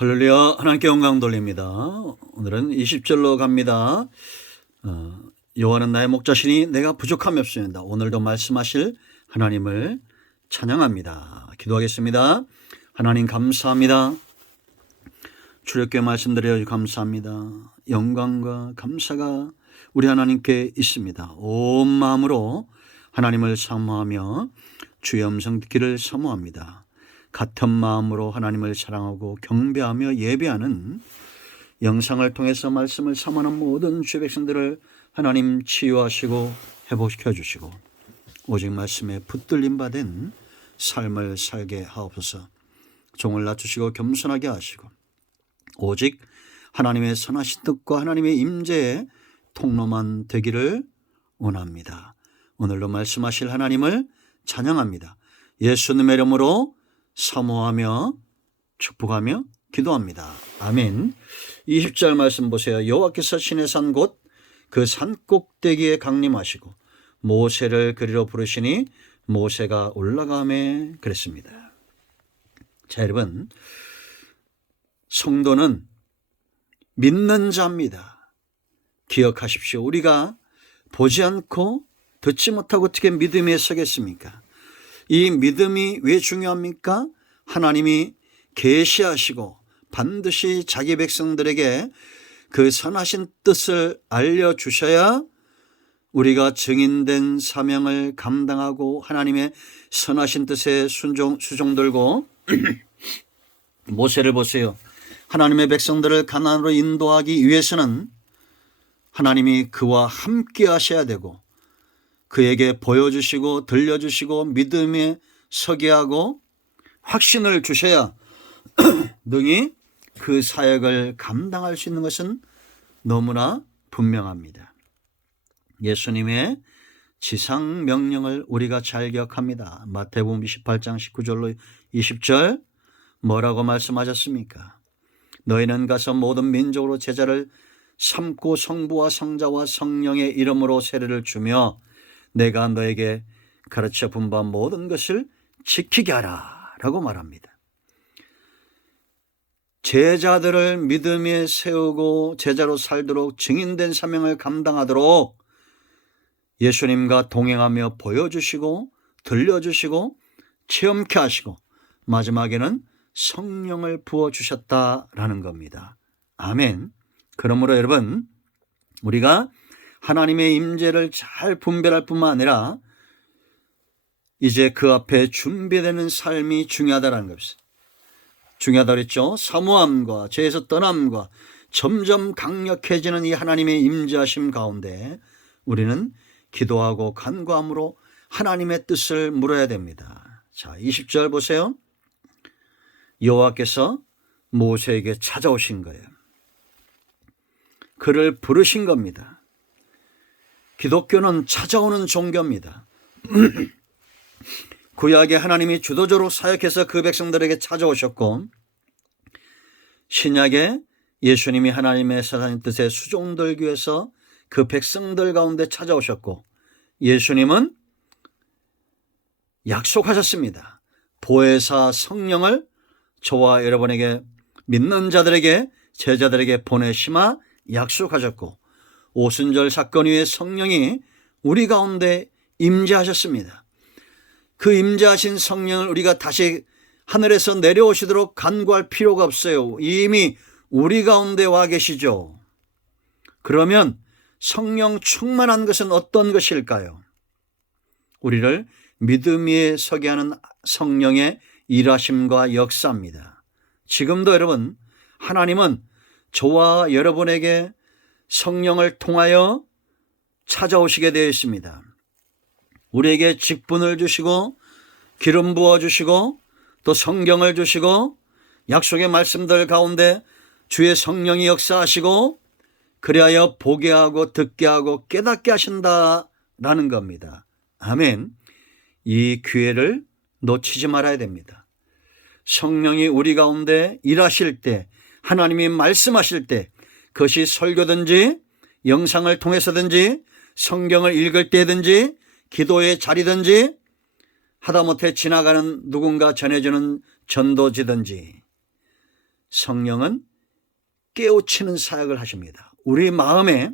할렐루야. 하나님께 영광 돌립니다. 오늘은 20절로 갑니다. 여호와는 나의 목자시니 내가 부족함이 없습니다. 오늘도 말씀하실 하나님을 찬양합니다. 기도하겠습니다. 하나님 감사합니다. 주력교회 말씀드려 감사합니다. 영광과 감사가 우리 하나님께 있습니다. 온 마음으로 하나님을 사모하며 주의 음성 듣기를 사모합니다. 같은 마음으로 하나님을 사랑하고 경배하며 예배하는 영상을 통해서 말씀을 사모하는 모든 주의 백성들을 하나님 치유하시고 회복시켜 주시고 오직 말씀에 붙들림 받은 삶을 살게 하옵소서. 종을 낮추시고 겸손하게 하시고 오직 하나님의 선하신 뜻과 하나님의 임재의 통로만 되기를 원합니다. 오늘도 말씀하실 하나님을 찬양합니다. 예수님의 이름으로 사모하며 축복하며 기도합니다. 아멘. 20절 말씀 보세요. 여호와께서 시내 산 곧 그 산 꼭대기에 강림하시고 모세를 그리로 부르시니 모세가 올라가매 그랬습니다. 자, 여러분, 성도는 믿는 자입니다. 기억하십시오. 우리가 보지 않고 듣지 못하고 어떻게 믿음에 서겠습니까? 이 믿음이 왜 중요합니까? 하나님이 계시하시고 반드시 자기 백성들에게 그 선하신 뜻을 알려주셔야 우리가 증인된 사명을 감당하고 하나님의 선하신 뜻에 수종들고 모세를 보세요. 하나님의 백성들을 가나안으로 인도하기 위해서는 하나님이 그와 함께 하셔야 되고 그에게 보여주시고 들려주시고 믿음에 서게 하고 확신을 주셔야 능히 그 사역을 감당할 수 있는 것은 너무나 분명합니다. 예수님의 지상 명령을 우리가 잘 기억합니다. 마태복음 28장 19절로 20절 뭐라고 말씀하셨습니까? 너희는 가서 모든 민족으로 제자를 삼고 성부와 성자와 성령의 이름으로 세례를 주며 내가 너에게 가르쳐 본 바 모든 것을 지키게 하라 라고 말합니다. 제자들을 믿음에 세우고 제자로 살도록 증인된 사명을 감당하도록 예수님과 동행하며 보여주시고 들려주시고 체험케 하시고 마지막에는 성령을 부어주셨다라는 겁니다. 아멘. 그러므로 여러분, 우리가 하나님의 임재를 잘 분별할 뿐만 아니라 이제 그 앞에 준비되는 삶이 중요하다는 것입니다. 중요하다고 그랬죠. 사모함과 죄에서 떠남과 점점 강력해지는 이 하나님의 임재하심 가운데 우리는 기도하고 간구함으로 하나님의 뜻을 물어야 됩니다. 자, 20절 보세요. 여호와께서 모세에게 찾아오신 거예요. 그를 부르신 겁니다. 기독교는 찾아오는 종교입니다. 구약에 하나님이 주도적으로 사역해서 그 백성들에게 찾아오셨고 신약에 예수님이 하나님의 선하신 뜻에 수종들기 위해서 그 백성들 가운데 찾아오셨고 예수님은 약속하셨습니다. 보혜사 성령을 저와 여러분에게 믿는 자들에게 제자들에게 보내시마 약속하셨고 오순절 사건 이후에 성령이 우리 가운데 임재하셨습니다. 그 임재하신 성령을 우리가 다시 하늘에서 내려오시도록 간구할 필요가 없어요. 이미 우리 가운데 와 계시죠. 그러면 성령 충만한 것은 어떤 것일까요? 우리를 믿음 위에 서게 하는 성령의 일하심과 역사입니다. 지금도 여러분, 하나님은 저와 여러분에게 성령을 통하여 찾아오시게 되어 있습니다. 우리에게 직분을 주시고 기름 부어주시고 또 성경을 주시고 약속의 말씀들 가운데 주의 성령이 역사하시고 그리하여 보게 하고 듣게 하고 깨닫게 하신다라는 겁니다. 아멘. 이 기회를 놓치지 말아야 됩니다. 성령이 우리 가운데 일하실 때 하나님이 말씀하실 때 그것이 설교든지 영상을 통해서든지 성경을 읽을 때든지 기도의 자리든지 하다못해 지나가는 누군가 전해주는 전도지든지 성령은 깨우치는 사역을 하십니다. 우리 마음에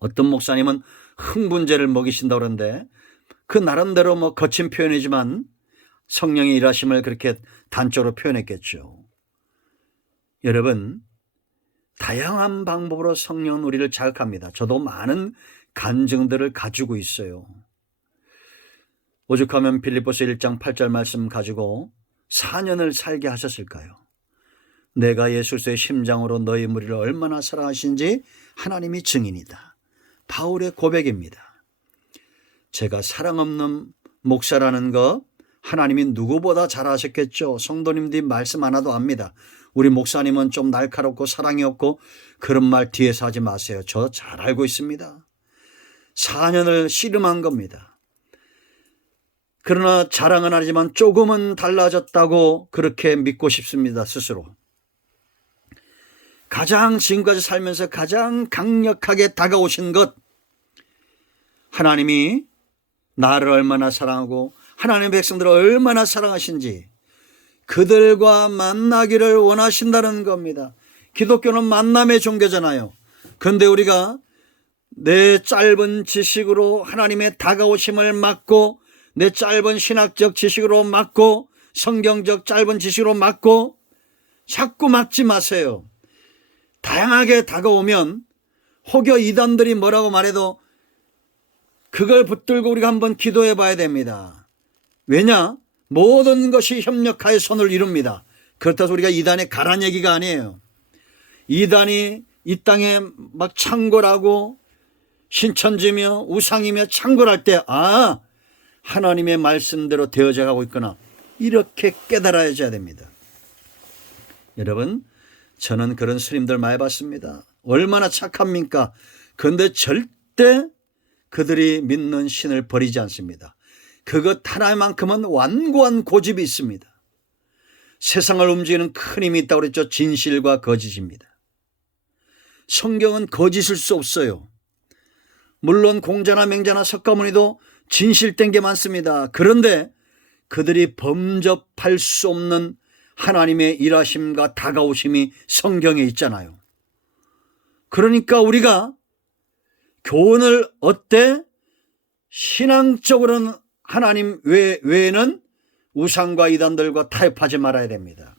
어떤 목사님은 흥분제를 먹이신다고 그러는데 그 나름대로 뭐 거친 표현이지만 성령의 일하심을 그렇게 단적으로 표현했겠죠. 여러분, 다양한 방법으로 성령은 우리를 자극합니다. 저도 많은 간증들을 가지고 있어요. 오죽하면 빌립보서 1장 8절 말씀 가지고 4년을 살게 하셨을까요? 내가 예수의 심장으로 너희 무리를 얼마나 사랑하신지 하나님이 증인이다. 바울의 고백입니다. 제가 사랑 없는 목사라는 거 하나님이 누구보다 잘 아셨겠죠. 성도님들이 말씀 안 해도 압니다. 우리 목사님은 좀 날카롭고 사랑이 없고 그런 말 뒤에서 하지 마세요. 저 잘 알고 있습니다. 4년을 씨름한 겁니다. 그러나 자랑은 아니지만 조금은 달라졌다고 그렇게 믿고 싶습니다. 스스로. 가장 지금까지 살면서 가장 강력하게 다가오신 것, 하나님이 나를 얼마나 사랑하고 하나님의 백성들을 얼마나 사랑하신지 그들과 만나기를 원하신다는 겁니다. 기독교는 만남의 종교잖아요. 그런데 우리가 내 짧은 지식으로 하나님의 다가오심을 막고 내 짧은 신학적 지식으로 막고 성경적 짧은 지식으로 막고 자꾸 막지 마세요. 다양하게 다가오면 혹여 이단들이 뭐라고 말해도 그걸 붙들고 우리가 한번 기도해 봐야 됩니다. 왜냐? 모든 것이 협력하여 선을 이룹니다. 그렇다고 우리가 이단에 가란 얘기가 아니에요. 이단이 이 땅에 막 창궐하고 신천지며 우상이며 창궐할 때 하나님의 말씀대로 되어져 가고 있구나. 이렇게 깨달아야 됩니다. 여러분, 저는 그런 스님들 많이 봤습니다. 얼마나 착합니까? 그런데 절대 그들이 믿는 신을 버리지 않습니다. 그것 하나만큼은 완고한 고집이 있습니다. 세상을 움직이는 큰 힘이 있다고 그랬죠. 진실과 거짓입니다. 성경은 거짓일 수 없어요. 물론 공자나 맹자나 석가모니도 진실된 게 많습니다. 그런데 그들이 범접할 수 없는 하나님의 일하심과 다가오심이 성경에 있잖아요. 그러니까 우리가 교훈을 얻되 신앙적으로는 하나님 외에는 우상과 이단들과 타협하지 말아야 됩니다.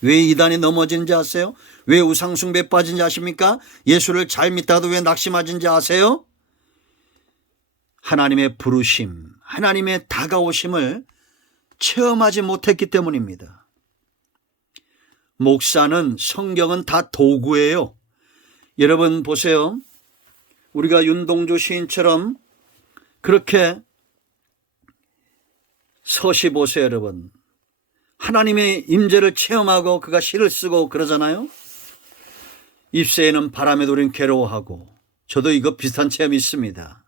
왜 이단이 넘어진지 아세요? 왜 우상 숭배에 빠진지 아십니까? 예수를 잘 믿다가도 왜 낙심하진지 아세요? 하나님의 부르심, 하나님의 다가오심을 체험하지 못했기 때문입니다. 목사는, 성경은 다 도구예요. 여러분 보세요. 우리가 윤동주 시인처럼 그렇게 서시 보세요. 여러분, 하나님의 임재를 체험하고 그가 시를 쓰고 그러잖아요. 입새에는 바람에도 우리는 괴로워하고, 저도 이거 비슷한 체험이 있습니다.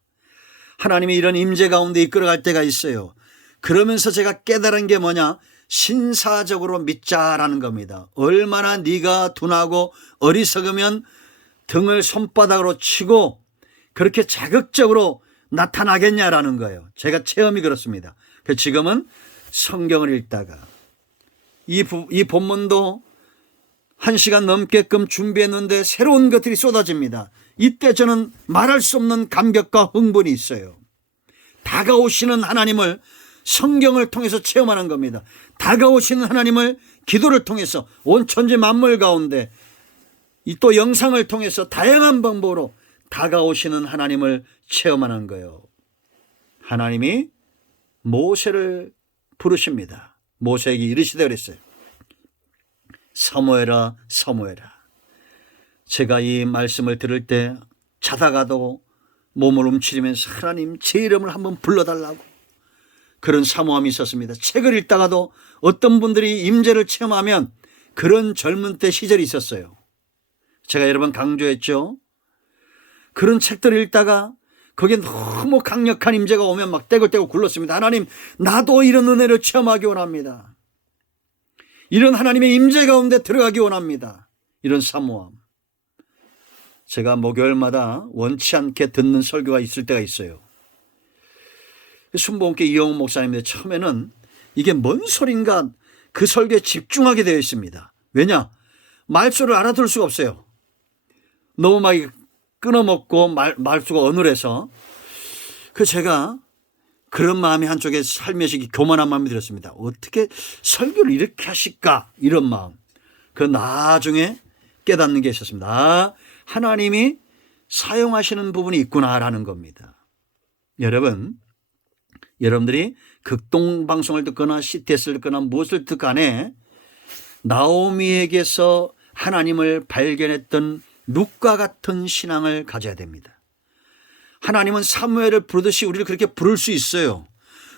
하나님이 이런 임재 가운데 이끌어갈 때가 있어요. 그러면서 제가 깨달은 게 뭐냐? 신사적으로 믿자라는 겁니다. 얼마나 네가 둔하고 어리석으면 등을 손바닥으로 치고 그렇게 자극적으로 나타나겠냐라는 거예요. 제가 체험이 그렇습니다. 그래서 지금은 성경을 읽다가 이 본문도 1시간 넘게끔 준비했는데 새로운 것들이 쏟아집니다. 이때 저는 말할 수 없는 감격과 흥분이 있어요. 다가오시는 하나님을 성경을 통해서 체험하는 겁니다. 다가오시는 하나님을 기도를 통해서 온 천지 만물 가운데 또 영상을 통해서 다양한 방법으로 다가오시는 하나님을 체험하는 거예요. 하나님이 모세를 부르십니다. 모세에게 이르시되 그랬어요. 사무엘아, 사무엘아. 제가 이 말씀을 들을 때 자다가도 몸을 움츠리면서 하나님 제 이름을 한번 불러달라고 그런 사모함이 있었습니다. 책을 읽다가도 어떤 분들이 임재를 체험하면 그런 젊은 때 시절이 있었어요. 제가 여러 번 강조했죠. 그런 책들을 읽다가 거기에 너무 강력한 임재가 오면 막 떼굴떼굴 굴렀습니다. 하나님, 나도 이런 은혜를 체험하기 원합니다. 이런 하나님의 임재 가운데 들어가기 원합니다. 이런 사모함. 제가 목요일마다 원치 않게 듣는 설교가 있을 때가 있어요. 순복음교회 이영훈 목사님인데 처음에는 이게 뭔 소린가 그 설교에 집중하게 되어 있습니다. 왜냐? 말수를 알아들을 수가 없어요. 너무 막 끊어먹고 말수가 어눌해서. 제가 그런 마음이 한쪽에 살며시 교만한 마음이 들었습니다. 어떻게 설교를 이렇게 하실까? 이런 마음. 나중에 깨닫는 게 있었습니다. 하나님이 사용하시는 부분이 있구나라는 겁니다. 여러분들이 극동방송을 듣거나 CTS를 듣거나 무엇을 듣 간에 나오미에게서 하나님을 발견했던 룻과 같은 신앙을 가져야 됩니다. 하나님은 사무엘을 부르듯이 우리를 그렇게 부를 수 있어요.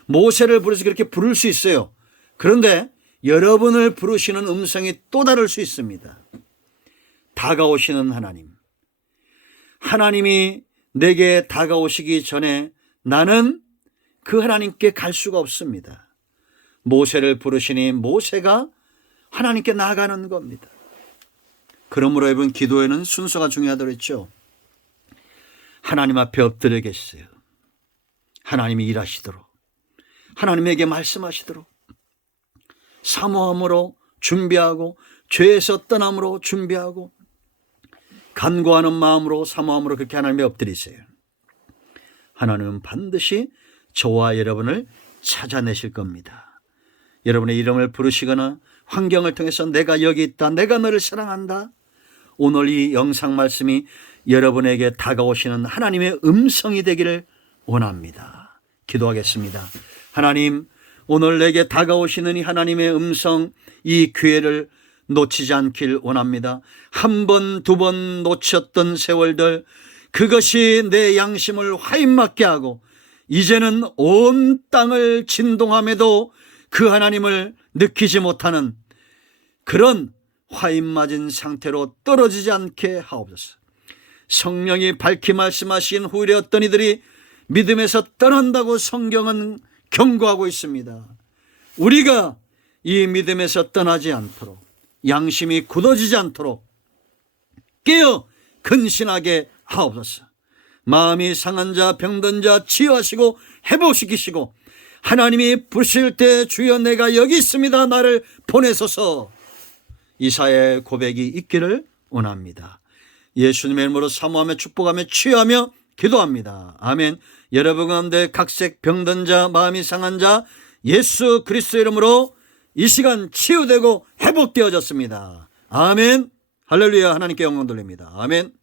모세를 부르듯이 그렇게 부를 수 있어요. 그런데 여러분을 부르시는 음성이 또 다를 수 있습니다. 다가오시는 하나님. 하나님이 내게 다가오시기 전에 나는 그 하나님께 갈 수가 없습니다. 모세를 부르시니 모세가 하나님께 나아가는 겁니다. 그러므로 여러분, 기도에는 순서가 중요하다고 했죠. 하나님 앞에 엎드려 계세요. 하나님이 일하시도록, 하나님에게 말씀하시도록 사모함으로 준비하고, 죄에서 떠남으로 준비하고, 간구하는 마음으로 사모함으로 그렇게 하나님에 엎드리세요. 하나님은 반드시 저와 여러분을 찾아내실 겁니다. 여러분의 이름을 부르시거나 환경을 통해서 내가 여기 있다, 내가 너를 사랑한다, 오늘 이 영상 말씀이 여러분에게 다가오시는 하나님의 음성이 되기를 원합니다. 기도하겠습니다. 하나님, 오늘 내게 다가오시는 이 하나님의 음성, 이 기회를 놓치지 않길 원합니다. 한 번, 두 번 놓쳤던 세월들, 그것이 내 양심을 화인맞게 하고 이제는 온 땅을 진동함에도 그 하나님을 느끼지 못하는 그런 화인맞은 상태로 떨어지지 않게 하옵소서. 성령이 밝히 말씀하신 후일에 어떤 이들이 믿음에서 떠난다고 성경은 경고하고 있습니다. 우리가 이 믿음에서 떠나지 않도록, 양심이 굳어지지 않도록 깨어 근신하게 하옵소서. 마음이 상한 자, 병든 자 치유하시고 회복시키시고, 하나님이 부르실 때 주여 내가 여기 있습니다, 나를 보내소서, 이사야의 고백이 있기를 원합니다. 예수님의 이름으로 사모하며 축복하며 치유하며 기도합니다. 아멘. 여러분 가운데 각색 병든 자, 마음이 상한 자 예수 그리스도의 이름으로 이 시간 치유되고 회복되어졌습니다. 아멘. 할렐루야. 하나님께 영광 돌립니다. 아멘.